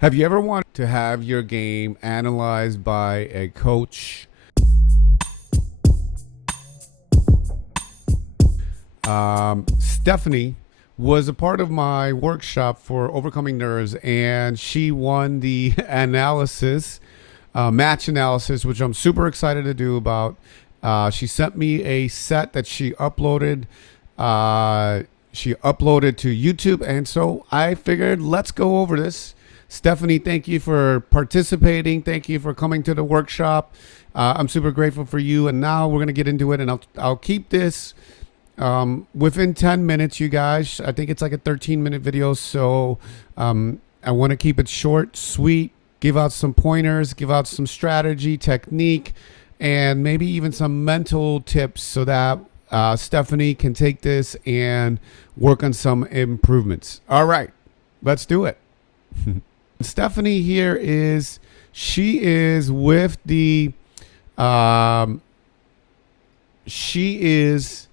Have you ever wanted to have your game analyzed by a coach? Stephanie was a part of my workshop for overcoming nerves, and she won the analysis, match analysis, which I'm super excited to do about. She sent me a set that she uploaded. She uploaded to YouTube, and so I figured let's go over this. Stephanie, thank you for participating. Thank you for coming to the workshop. I'm super grateful for you. And now we're gonna get into it, and I'll keep this within 10 minutes, you guys. I think it's like a 13-minute video, so I want to keep it short, sweet, give out some pointers, give out some strategy, technique, and maybe even some mental tips so that Stephanie can take this and work on some improvements. All right, let's do it. Stephanie here she is with the, she is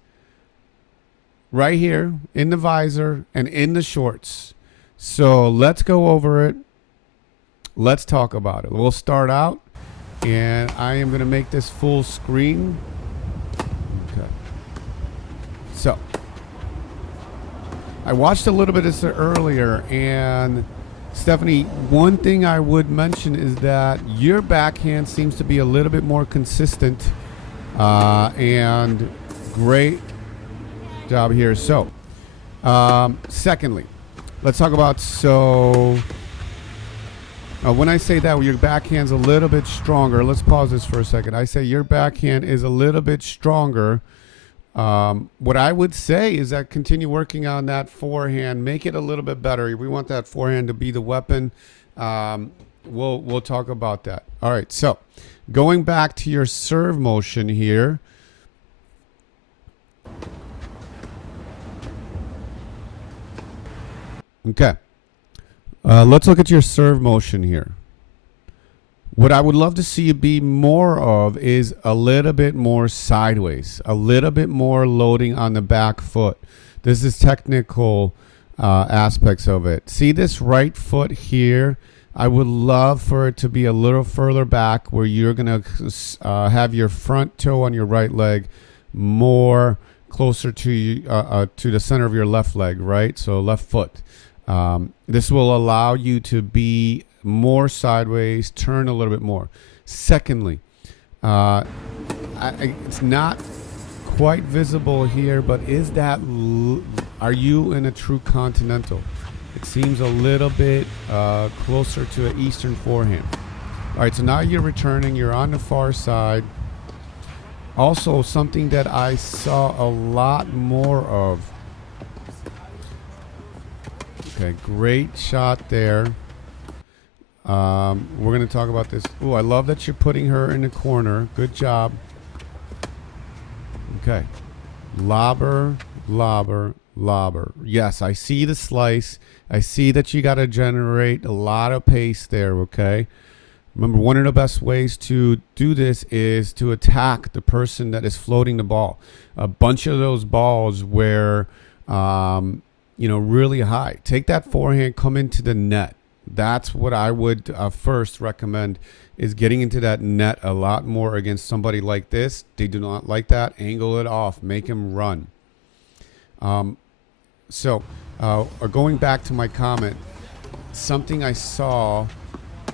right here in the visor and in the shorts. So let's go over it. Let's talk about it. We'll start out, and I am going to make this full screen. Okay. So I watched a little bit of this earlier, and Stephanie, one thing I would mention is that your backhand seems to be a little bit more consistent, and great job here. So, secondly, let's talk about, when I say that your backhand's a little bit stronger, let's pause this for a second. I say your backhand is a little bit stronger. What I would say is that continue working on that forehand, make it a little bit better. We want that forehand to be the weapon. We'll talk about that. All right, so going back to your serve motion here. Okay, let's look at your serve motion here. What I would love to see you be more of is a little bit more sideways, a little bit more loading on the back foot. This is technical aspects of it. See this right foot here? I would love for it to be a little further back, where you're going to have your front toe on your right leg more closer to the center of your left leg, right? So left foot. This will allow you to be more sideways, turn a little bit more. Secondly, it's not quite visible here, but are you in a true continental? It seems a little bit closer to an eastern forehand. All right, so now you're returning, you're on the far side. Also, something that I saw a lot more of. Okay, great shot there. We're going to talk about this. Oh, I love that you're putting her in the corner. Good job. Okay. Lobber, lobber, lobber. Yes, I see the slice. I see that you got to generate a lot of pace there, okay? Remember, one of the best ways to do this is to attack the person that is floating the ball. A bunch of those balls where, really high. Take that forehand, come into the net. That's what I would first recommend, is getting into that net a lot more against somebody like this. They do not like that. Angle it off. Make him run. Going back to my comment, something I saw,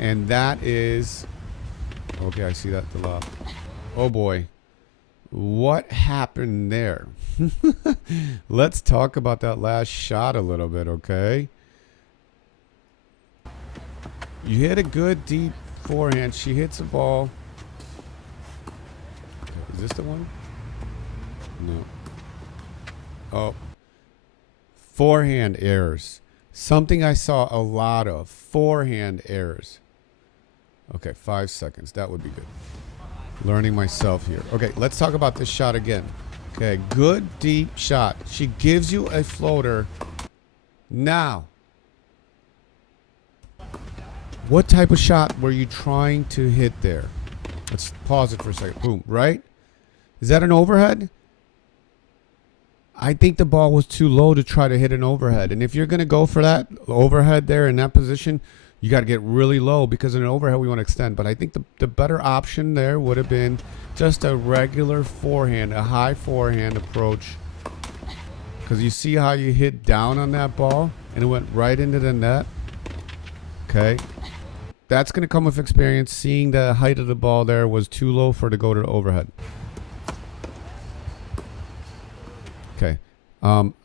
and that is, okay, I see that, the lob. Oh boy. What happened there? Let's talk about that last shot a little bit, okay? You hit a good deep forehand. She hits a ball. Is this the one? No. Oh. Forehand errors. Something I saw a lot of. Forehand errors. Okay, 5 seconds. That would be good. Learning myself here. Okay, let's talk about this shot again. Okay, good deep shot. She gives you a floater. Now, what type of shot were you trying to hit there? Let's pause it for a second. Boom, right? Is that an overhead? I think the ball was too low to try to hit an overhead. And if you're going to go for that overhead there in that position, You got to get really low because in an overhead we want to extend. But I think the better option there would have been just a regular forehand, a high forehand approach. Because you see how you hit down on that ball and it went right into the net. Okay. That's going to come with experience. Seeing the height of the ball there was too low for it to go to the overhead. Okay.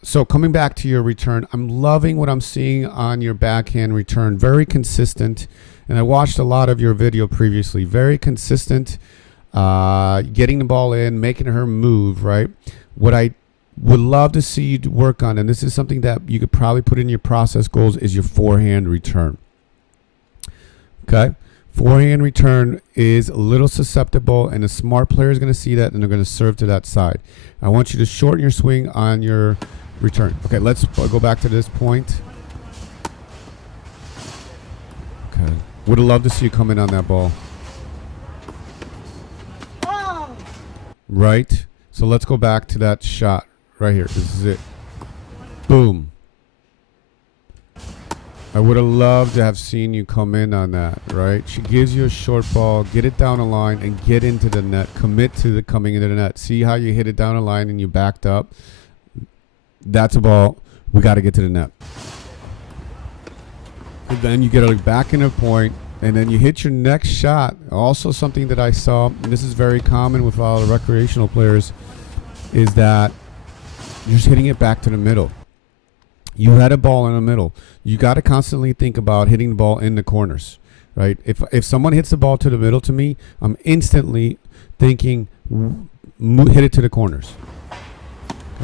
So coming back to your return, I'm loving what I'm seeing on your backhand return. Very consistent. And I watched a lot of your video previously. Very consistent. Getting the ball in, making her move, right? What I would love to see you work on, and this is something that you could probably put in your process goals, is your forehand return. Okay? Forehand return is a little susceptible, and a smart player is going to see that, and they're going to serve to that side. I want you to shorten your swing on your return. Okay, let's go back to this point. Okay. Would have loved to see you come in on that ball. Right? So let's go back to that shot right here. This is it. Boom. I would have loved to have seen you come in on that, right? She gives you a short ball, get it down the line, and get into the net. Commit to the coming into the net. See how you hit it down the line and you backed up? That's a ball. We got to get to the net. And then you get it back in a point, and then you hit your next shot. Also something that I saw, and this is very common with all the recreational players, is that you're just hitting it back to the middle. You had a ball in the middle. You got to constantly think about hitting the ball in the corners, right? If someone hits the ball to the middle to me, I'm instantly thinking, hit it to the corners,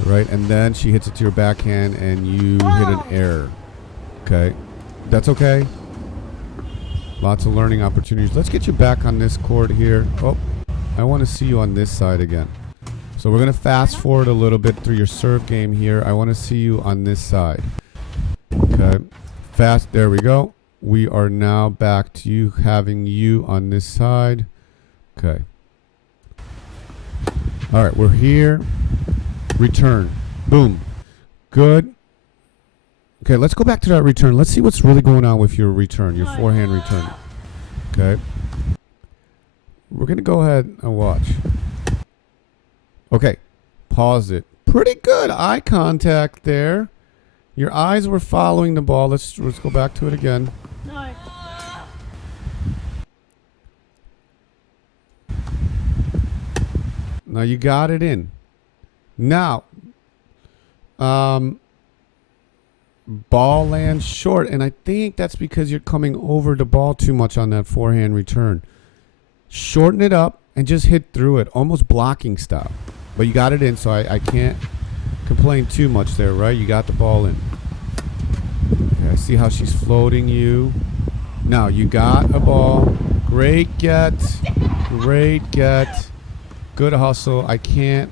right? And then she hits it to your backhand, and you hit an error. Okay, that's okay. Lots of learning opportunities. Let's get you back on this court here. Oh, I want to see you on this side again. So we're going to fast forward a little bit through your serve game here. I want to see you on this side. Okay. Fast. There we go. We are now back to you having you on this side. Okay. All right. We're here. Return. Boom. Good. Okay. Let's go back to that return. Let's see what's really going on with your return, your forehand return. Okay. We're going to go ahead and watch. Okay, pause it. Pretty good eye contact there. Your eyes were following the ball. Let's go back to it again. No. Now you got it in. Now, ball lands short, and I think that's because you're coming over the ball too much on that forehand return. Shorten it up and just hit through it, almost blocking style. But you got it in, so I can't complain too much there, right? You got the ball in. Okay, I see how she's floating you. Now, you got a ball. Great get. Great get. Good hustle. I can't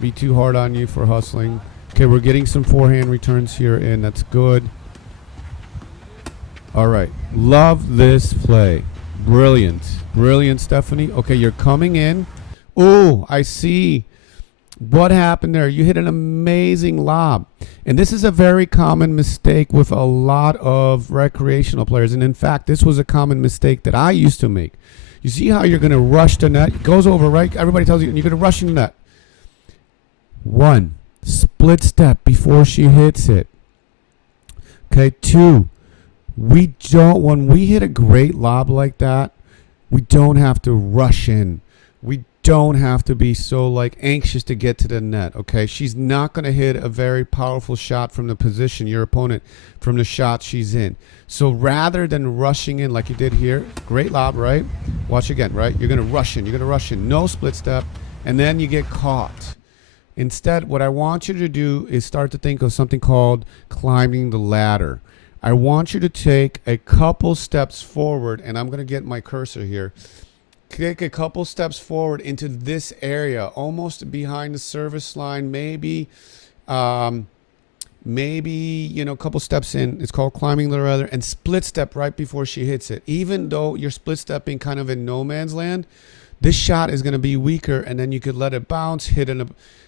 be too hard on you for hustling. Okay, we're getting some forehand returns here in. That's good. All right. Love this play. Brilliant. Brilliant, Stephanie. Okay, you're coming in. Oh, I see. What happened there? You hit an amazing lob. And this is a very common mistake with a lot of recreational players. And in fact, this was a common mistake that I used to make. You see how you're going to rush the net? It goes over, right? Everybody tells you you're going to rush in the net. 1, split step before she hits it. Okay, 2, when we hit a great lob like that, we don't have to rush in. We don't have to be so anxious to get to the net, okay? She's not going to hit a very powerful shot from the position, your opponent, from the shot she's in. So rather than rushing in like you did here, great lob, right? Watch again, right? You're going to rush in. You're going to rush in. No split step, and then you get caught. Instead, what I want you to do is start to think of something called climbing the ladder. I want you to take a couple steps forward, and I'm going to get my cursor here. Take a couple steps forward into this area, almost behind the service line, maybe a couple steps in. It's called climbing the ladder, and split step right before she hits it. Even though you're split stepping kind of in no man's land, this shot is going to be weaker, and then you could let it bounce, hit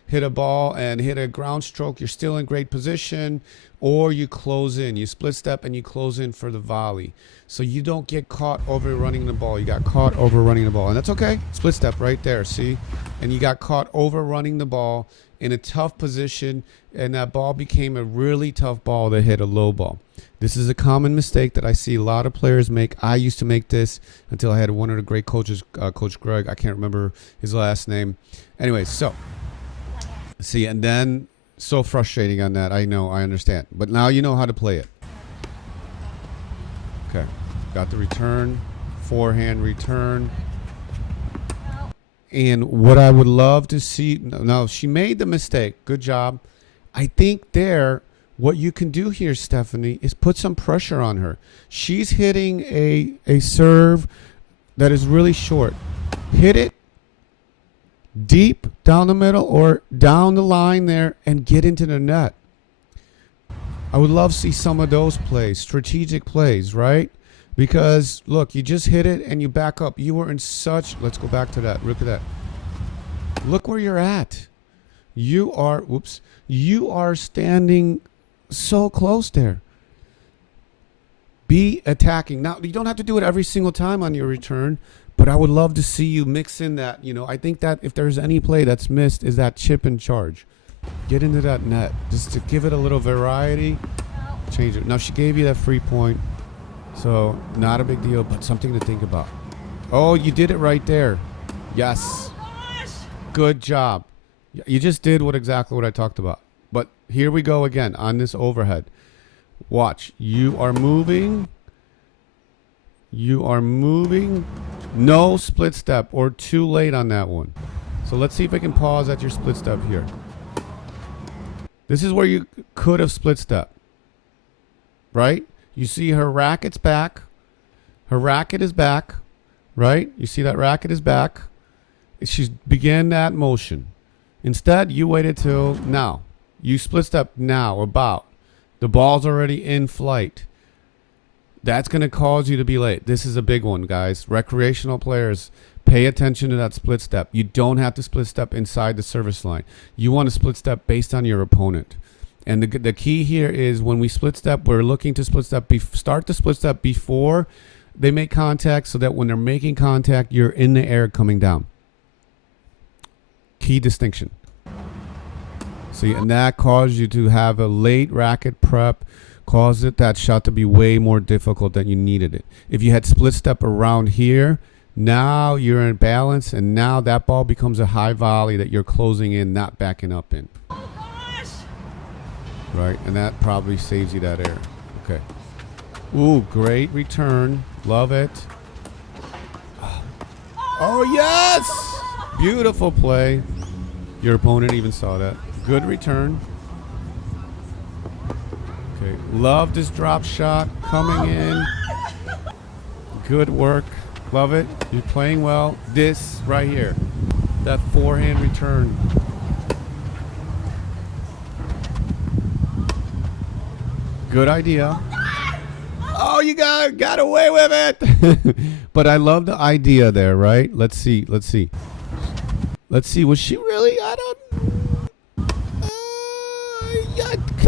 hit a ball and hit a ground stroke, you're still in great position, or you close in. You split step and you close in for the volley. So you don't get caught overrunning the ball. You got caught overrunning the ball. And that's okay. Split step right there, see? And you got caught overrunning the ball in a tough position, and that ball became a really tough ball to hit a low ball. This is a common mistake that I see a lot of players make. I used to make this until I had one of the great coaches, Coach Greg. I can't remember his last name. Anyway, so, see, and then so frustrating on that. I know, I understand. But now you know how to play it. Okay, got the return, forehand return. And what I would love to see, now she made the mistake. Good job. I think there, what you can do here, Stephanie, is put some pressure on her. She's hitting a serve that is really short. Hit it deep down the middle or down the line there and get into the net. I would love to see some of those plays, strategic plays, right? Because, look, you just hit it and you back up. You were in such, let's go back to that. Look at that. Look where you're at. You are standing so close there. Be attacking. Now, you don't have to do it every single time on your return, but I would love to see you mix in that. You know, I think that if there's any play that's missed is that chip and charge. Get into that net just to give it a little variety. Change it. Now, she gave you that free point. So, not a big deal, but something to think about. Oh, you did it right there. Yes. Good job. You just did exactly what I talked about. But here we go again on this overhead. Watch. You are moving. You are moving. No split step or too late on that one. So, let's see if I can pause at your split step here. This is where you could have split step. Right? You see her racket's back. Her racket is back, right? You see that racket is back. She's began that motion. Instead, you waited till now. You split step now, about. The ball's already in flight. That's going to cause you to be late. This is a big one, guys. Recreational players, pay attention to that split step. You don't have to split step inside the service line. You want to split step based on your opponent. And the key here is when we split step, we're looking to split step, start the split step before they make contact so that when they're making contact, you're in the air coming down. Key distinction. See, and that caused you to have a late racket prep, caused that shot to be way more difficult than you needed it. If you had split step around here, now you're in balance, and now that ball becomes a high volley that you're closing in, not backing up in. Right, and that probably saves you that air. Okay. Ooh, great return. Love it. Oh, yes! Beautiful play. Your opponent even saw that. Good return. Okay, love this drop shot coming in. Good work. Love it. You're playing well. This right here. That forehand return. Good idea. Oh, you got away with it. But I love the idea there, right? Let's see. Was she really?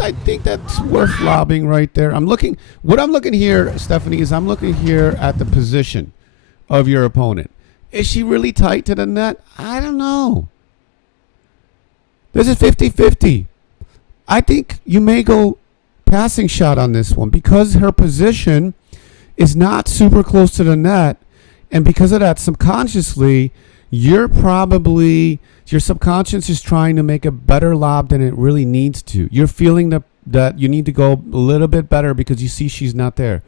I think that's worth lobbing right there. What I'm looking here, Stephanie, is I'm looking here at the position of your opponent. Is she really tight to the net? I don't know. This is 50-50. I think you may go passing shot on this one because her position is not super close to the net, and because of that, subconsciously your subconscious is trying to make a better lob than it really needs to. You're feeling that you need to go a little bit better because you see she's not there.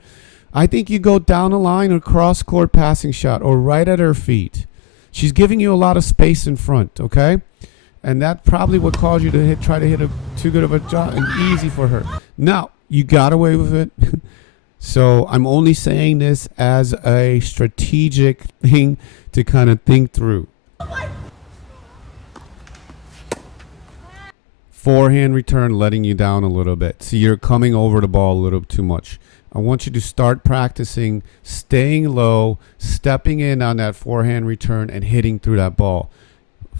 I think you go down the line or cross court passing shot or right at her feet. She's giving you a lot of space in front, okay? And that probably would cause you to try to hit too good of a shot and easy for her. Now, you got away with it. So I'm only saying this as a strategic thing to kind of think through. Forehand return letting you down a little bit. See, you're coming over the ball a little too much. I want you to start practicing staying low, stepping in on that forehand return and hitting through that ball.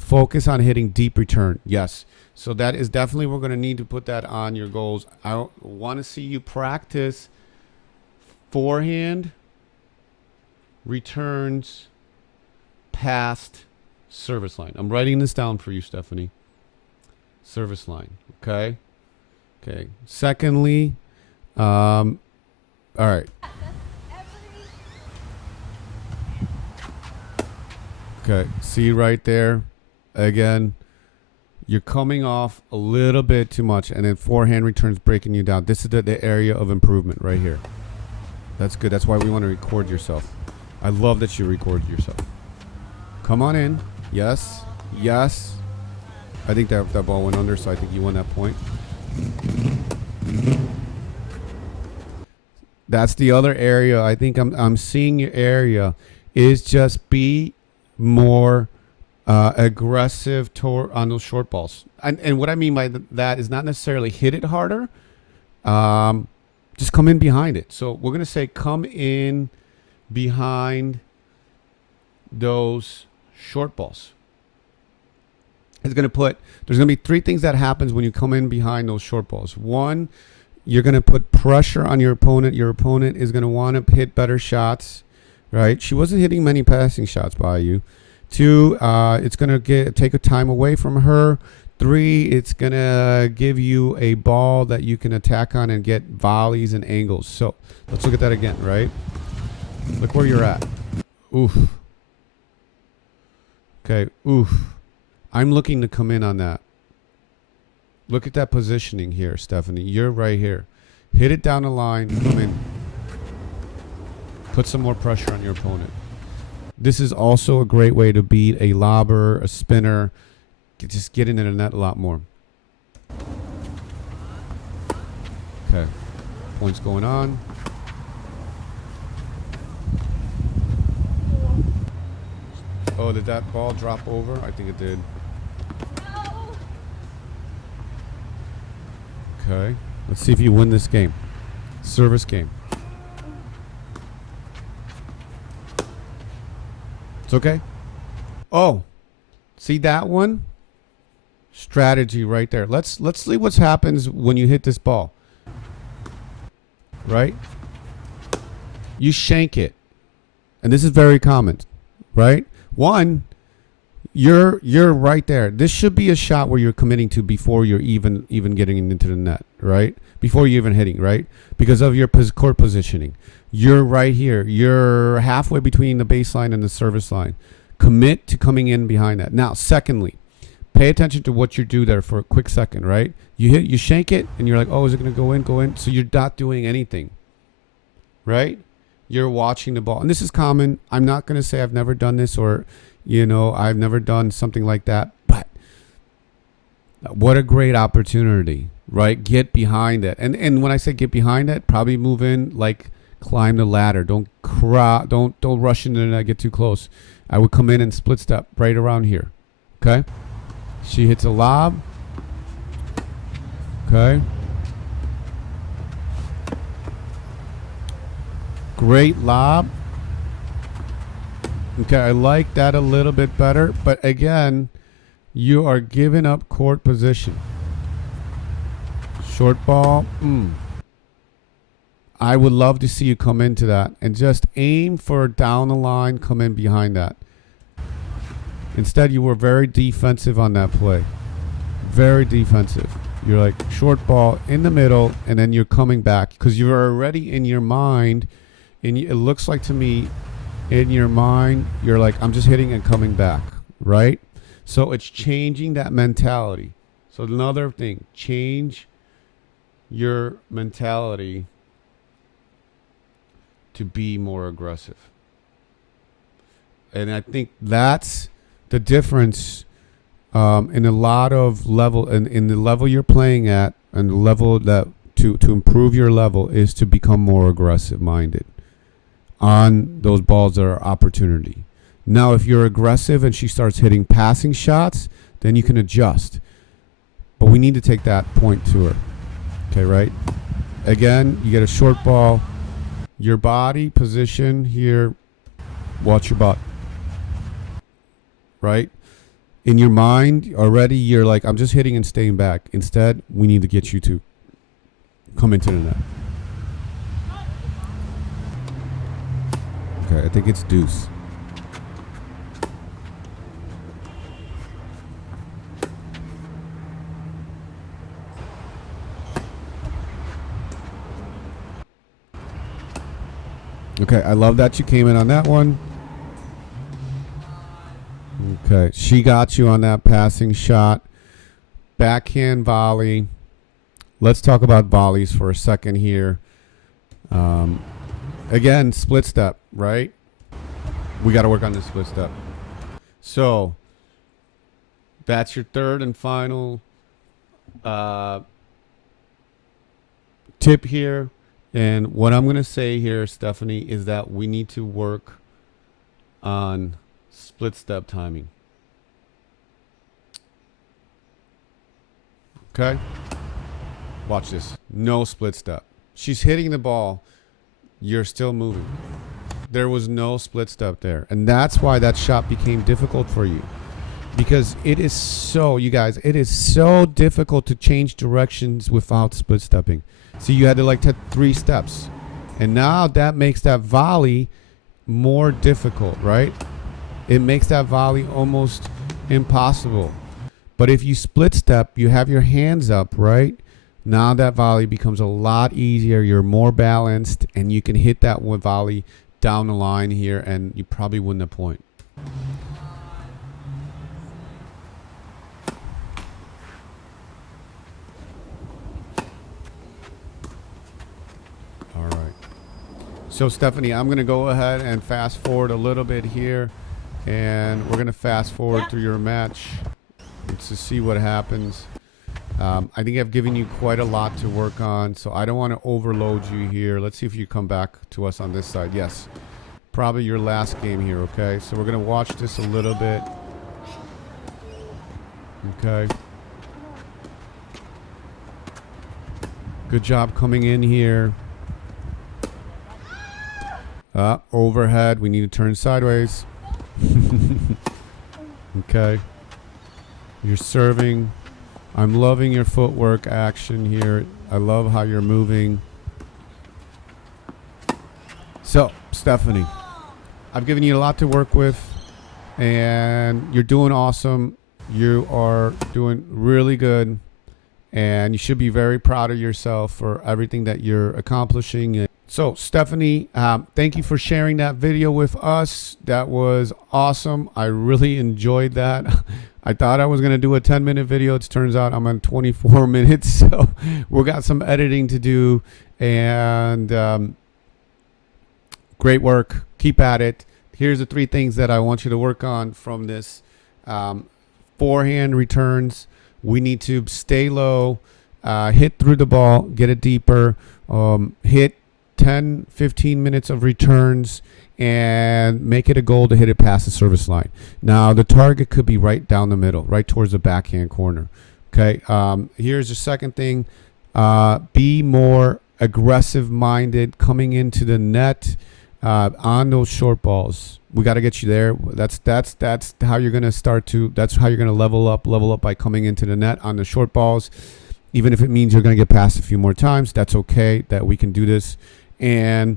Focus on hitting deep return. Yes. So that is definitely, we're going to need to put that on your goals. I want to see you practice forehand returns past service line. I'm writing this down for you, Stephanie. Service line. Okay. Okay. Secondly, all right. Okay. See right there. Again, you're coming off a little bit too much, and then forehand returns breaking you down. This is the area of improvement right here. That's good. That's why we want to record yourself. I love that you record yourself. Come on in. Yes. Yes. I think that ball went under, so I think you won that point. That's the other area. I think I'm seeing your area is just be more aggressive on those short balls. And what I mean by that is not necessarily hit it harder. Just come in behind it. So we're going to say come in behind those short balls. There's going to be three things that happens when you come in behind those short balls. One, you're going to put pressure on your opponent. Your opponent is going to want to hit better shots, right? She wasn't hitting many passing shots by you. Two, it's going to take a time away from her. Three, it's going to give you a ball that you can attack on and get volleys and angles. So let's look at that again, right? Look where you're at. Oof. Okay, oof. I'm looking to come in on that. Look at that positioning here, Stephanie. You're right here. Hit it down the line, come in. Put some more pressure on your opponent. This is also a great way to beat a lobber, a spinner. Just get into the net a lot more. Okay. Points going on. Oh, did that ball drop over? I think it did. No. Okay. Let's see if you win this game. Service game. It's okay. Oh, see that one? Strategy right there. Let's see what happens when you hit this ball. Right? You shank it. And this is very common, right? One, you're right there. This should be a shot where you're committing to before you're even getting into the net, right? Before you're even hitting, right? Because of your court positioning. You're right here. You're halfway between the baseline and the service line. Commit to coming in behind that. Now, secondly, pay attention to what you do there for a quick second, right? You shank it, and you're like, oh, is it going to go in, go in? So you're not doing anything, right? You're watching the ball. And this is common. I'm not going to say I've never done this or, I've never done something like that. But what a great opportunity, right? Get behind it. And when I say get behind it, probably move in, like climb the ladder. Don't rush into the net, get too close. I would come in and split step right around here. Okay? She hits a lob. Okay? Great lob. Okay, I like that a little bit better. But again, you are giving up court position. Short ball. I would love to see you come into that and just aim for down the line, come in behind that. Instead, you were very defensive on that play. Very defensive. You're like short ball in the middle, and then you're coming back because you're already in your mind. And it looks like to me, in your mind, you're like, I'm just hitting and coming back, right? So it's changing that mentality. So another thing, change your mentality to be more aggressive. And I think that's the difference in a lot of level, in the level you're playing at, and the level that to improve your level is to become more aggressive minded on those balls that are opportunity. Now, if you're aggressive and she starts hitting passing shots, then you can adjust. But we need to take that point to her. Okay, right? Again, you get a short ball. Your body position here. Watch your butt. Right? In your mind already, you're like, I'm just hitting and staying back. Instead, we need to get you to come into the net. Okay, I think it's deuce. Okay, I love that you came in on that one. Okay, she got you on that passing shot. Backhand volley. Let's talk about volleys for a second here. Again, split step, right? We got to work on this split step. So that's your third and final tip here. And what I'm going to say here, Stephanie, is that we need to work on split step timing. Okay? Watch this. No split step. She's hitting the ball. You're still moving. There was no split step there. And that's why that shot became difficult for you. Because it is so, you guys, it is so difficult to change directions without split stepping. So you had to like take 3 steps. And now that makes that volley more difficult, right? It makes that volley almost impossible. But if you split step, you have your hands up, right? Now that volley becomes a lot easier. You're more balanced and you can hit that one volley down the line here and you probably win the point. All right. So Stephanie, I'm going to go ahead and fast forward a little bit here, and we're going to fast forward through your match to see what happens. I think I've given you quite a lot to work on, so I don't want to overload you here. Let's see if you come back to us on this side. Yes, probably your last game here, okay? So we're going to watch this a little bit. Okay. Good job coming in here. Overhead. We need to turn sideways. Okay. You're serving. I'm loving your footwork action here. I love how you're moving. So, Stephanie, I've given you a lot to work with, and you're doing awesome. You are doing really good, and you should be very proud of yourself for everything that you're accomplishing. So, Stephanie, thank you for sharing that video with us. That was awesome. I really enjoyed that. I thought I was going to do a 10-minute video. It turns out I'm on 24 minutes. So we got some editing to do. And great work. Keep at it. Here's the 3 things that I want you to work on from this. Forehand returns. We need to stay low, hit through the ball, get it deeper, hit 10, 15 minutes of returns, and make it a goal to hit it past the service line. Now, the target could be right down the middle, right towards the backhand corner. Okay, here's the second thing. Be more aggressive-minded coming into the net on those short balls. We got to get you there. That's how you're going to start to, that's how you're going to level up by coming into the net on the short balls. Even if it means you're going to get past a few more times, that's okay, that we can do this. And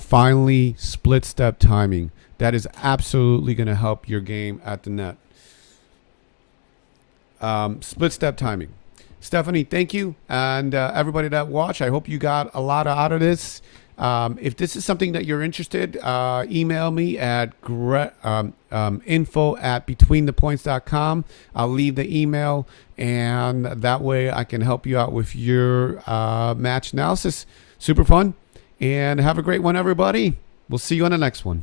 finally, split step timing. That is absolutely going to help your game at the net. Split step timing. Stephanie, thank you. And everybody that watched, I hope you got a lot out of this. If this is something that you're interested, email me at info@betweenthepoints.com. I'll leave the email, and that way I can help you out with your match analysis. Super fun. And have a great one, everybody. We'll see you on the next one.